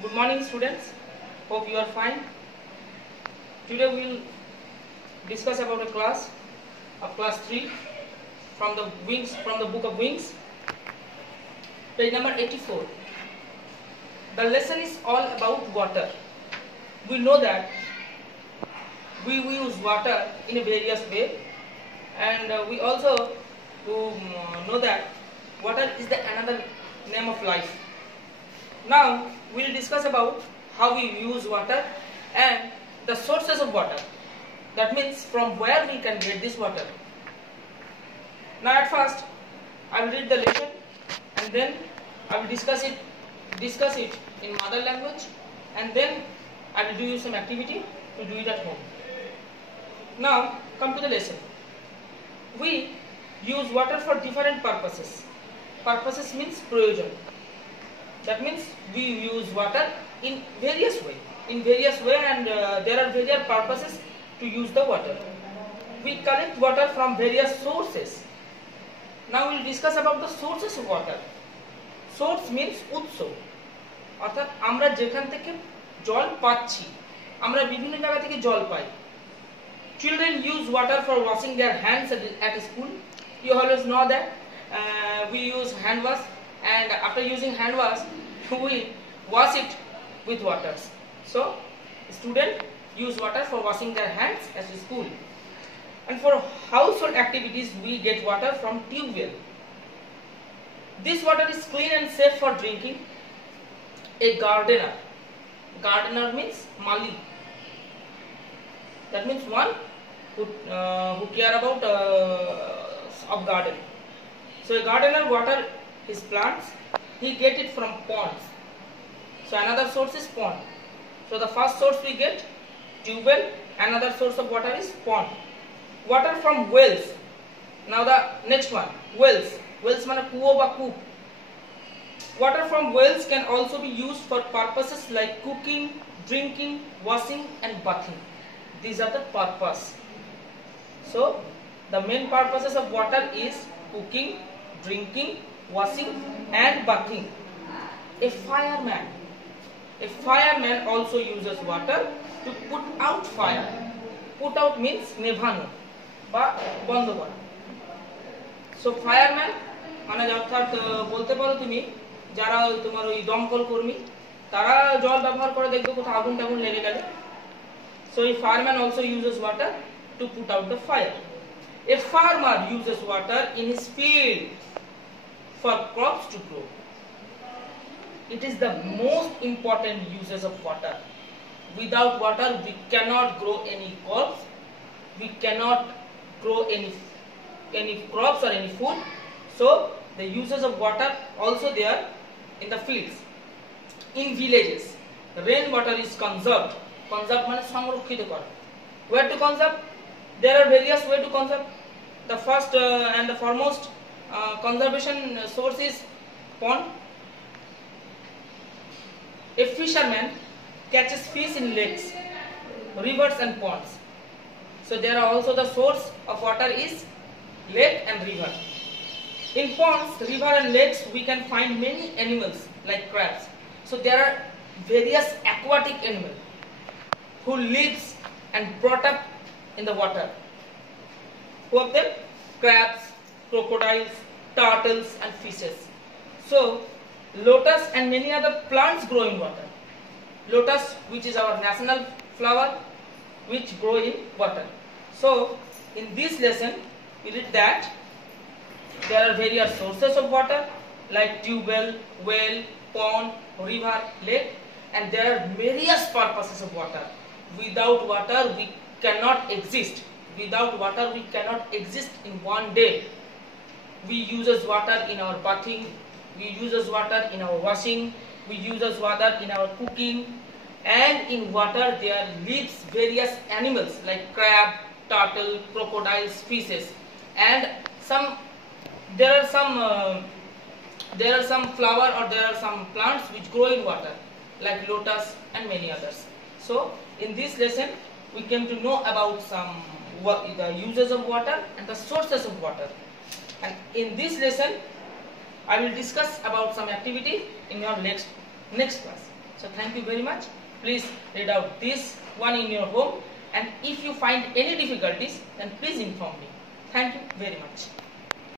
Good morning, students. Hope you are fine. Today we will discuss about a class of class 3 from the book of Wings, page number 84. The lesson is all about water. We know that we use water in a various way, and we also know that water is the another name of life. Now we will discuss about how we use water and the sources of water. That means from where we can get this water. Now at first I will read the lesson and then I will discuss it in mother language, and then I will do you some activity to do it at home. Now come to the lesson. We use water for different purposes. Purposes means proyojan. That means we use water in various way, and there are various purposes to use the water. We collect water from various sources. Now we will discuss about the sources of water. Source means উৎস, অর্থাৎ আমরা যেখান থেকে জল পাচ্ছি, আমরা বিভিন্ন জায়গা থেকে জল পাই. Children use water for washing their hands at school. You always know that we use hand wash, and after using hand wash we wash it with water. So students use water for washing their hands at school. And for household activities we get water from tube well. This water is clean and safe for drinking. A gardener means mali. That means one who care about of garden. So a gardener water his plants, he get it from ponds. So another source is pond. So the first source we get tube well, another source of water is pond. Water from wells. Now the next one, wells মানে কুয়ো বা কূপ. Water from wells can also be used for purposes like cooking, drinking, washing and bathing. These are the purpose. So the main purposes of water is cooking, drinking, washing and bathing. A fireman also uses water to put out fire. Put out means নেভানো বা বন্ধ করা. So fireman মানে অর্থাৎ বলতে পারো তুমি যারা তোমার ওই দমকল কর্মী, তারা জল ব্যবহার করে দেখবে কোথাও আগুন টাগুন লেগে গেলে. So a fireman also uses water to put out the fire. A farmer uses water in his field for crops to grow. It is the most important uses of water. Without water we cannot grow any crops, we cannot grow any crops or any food. So the uses of water also there in the fields. In villages rainwater is conserved. Conserved means সংরক্ষিত করা. Where to conserve? There are various ways to conserve. The first and the foremost conservation source is pond. A fisherman catches fish in lakes, rivers and ponds. So there are also the source of water is lake and river. In ponds, river and lakes we can find many animals like crabs. So there are various aquatic animals who lives and brought up in the water. Who of them? Crabs, crocodiles, turtles and fishes. So lotus and many other plants grow in water. Lotus, which is our national flower, which grow in water. So in this lesson we read that there are various sources of water like tube well, pond, river, lake, and there are various purposes of water. Without water we cannot exist. Without water we cannot exist in one day. We uses water in our bathing, we uses water in our washing, we uses water in our cooking, and in water there lives various animals like crab, turtle, crocodiles, fishes, and there are some flower or there are some plants which grow in water like lotus and many others. So in this lesson we came to know about the uses of water and the sources of water. And in this lesson I will discuss about some activity in your next class. So thank you very much. Please read out this one in your home, and if you find any difficulties, then please inform me. Thank you very much.